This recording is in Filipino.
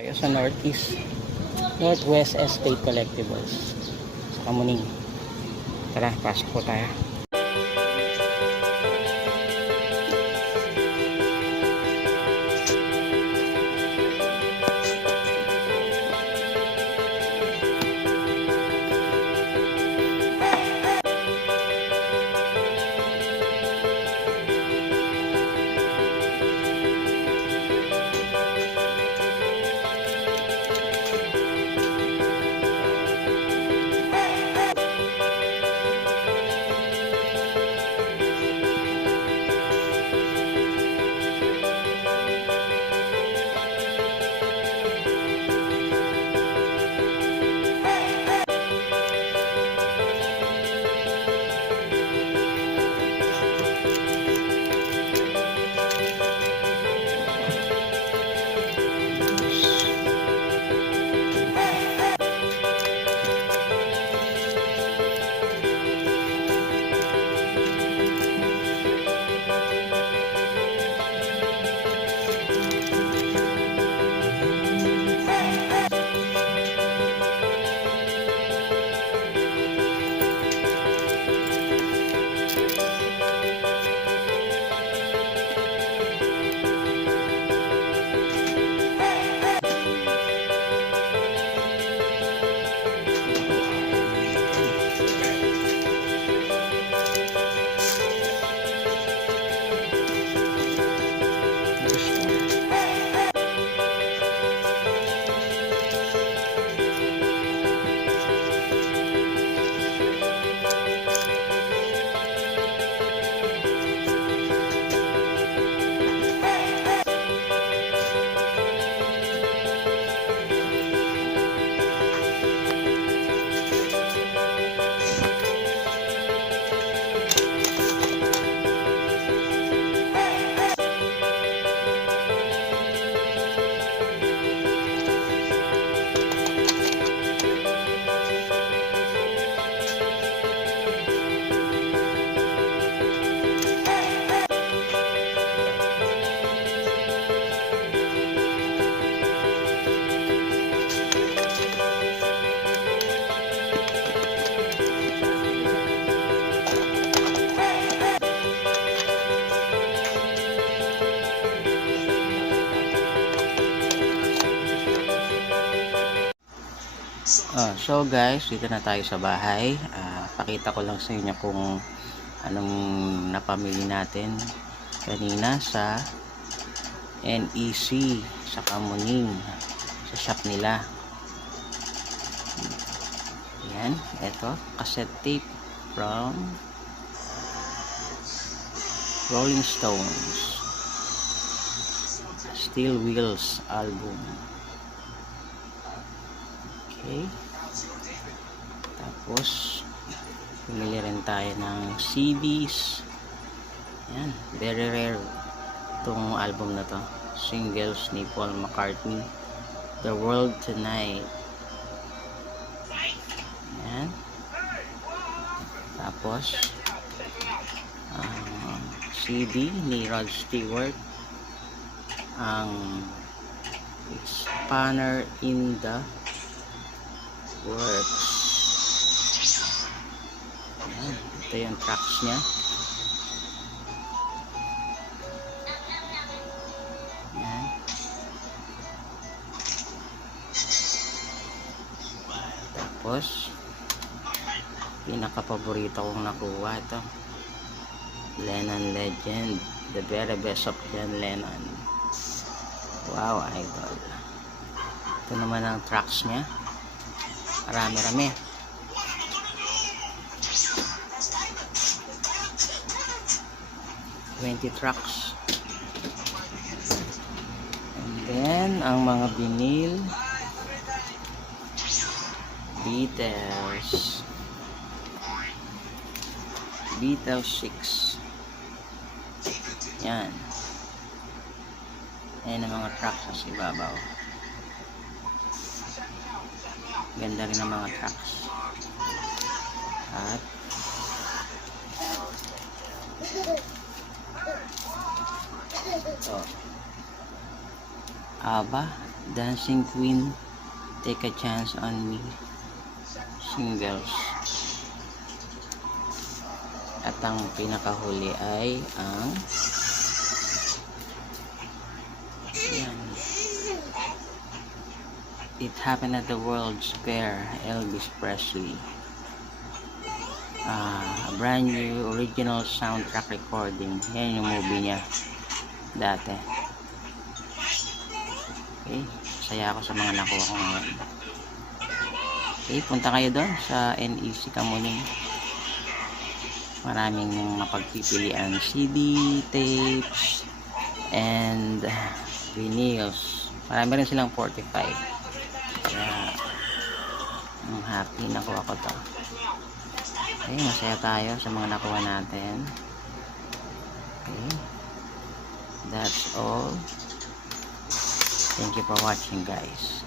Tayo sa Northwest Estate Collectibles sa Kamuning. Tara, pasok po tayo. So guys, dito na tayo sa bahay. Pakita ko lang sa inyo kung anong napamili natin kanina sa NEC sa Kamuning, sa shop nila. Yan, eto, cassette tape from Rolling Stones, Steel Wheels album. Okay. Tapos pumili rin tayo ng CDs. Yan, very rare itong album na to. Singles ni Paul McCartney, The World Tonight. Yan. Tapos CD ni Rod Stewart, ang Spanner in the Works. Ayan, ito yung tracks nya. Ayan. Tapos pinaka-paborito kong nakuha ito, Lennon Legend, The Very Best of John Lennon. Wow, idol. Ito naman ang tracks nya. Marami-rami. Tracks. And then ang mga vinyl, Beatles 6. Yan. Ayan ang mga tracks sa ibabaw. Ganda rin ang mga tracks. At ABBA, Dancing Queen, Take a Chance on Me, singles. At ang pinakahuli ay ang yan. It Happened at the World's Fair, Elvis Presley. A brand new original soundtrack recording. Yan yung movie niya dati. Okay, saya ako sa mga nakuha ko ngayon. Okay, punta kayo doon sa NEC Kamuning. Maraming mapagpipilian CD, tapes, and vinyls. Marami rin silang 45. Kaya happy nakuha ko to. Okay, masaya tayo sa mga nakuha natin. Okay, that's all. Thank you for watching, guys.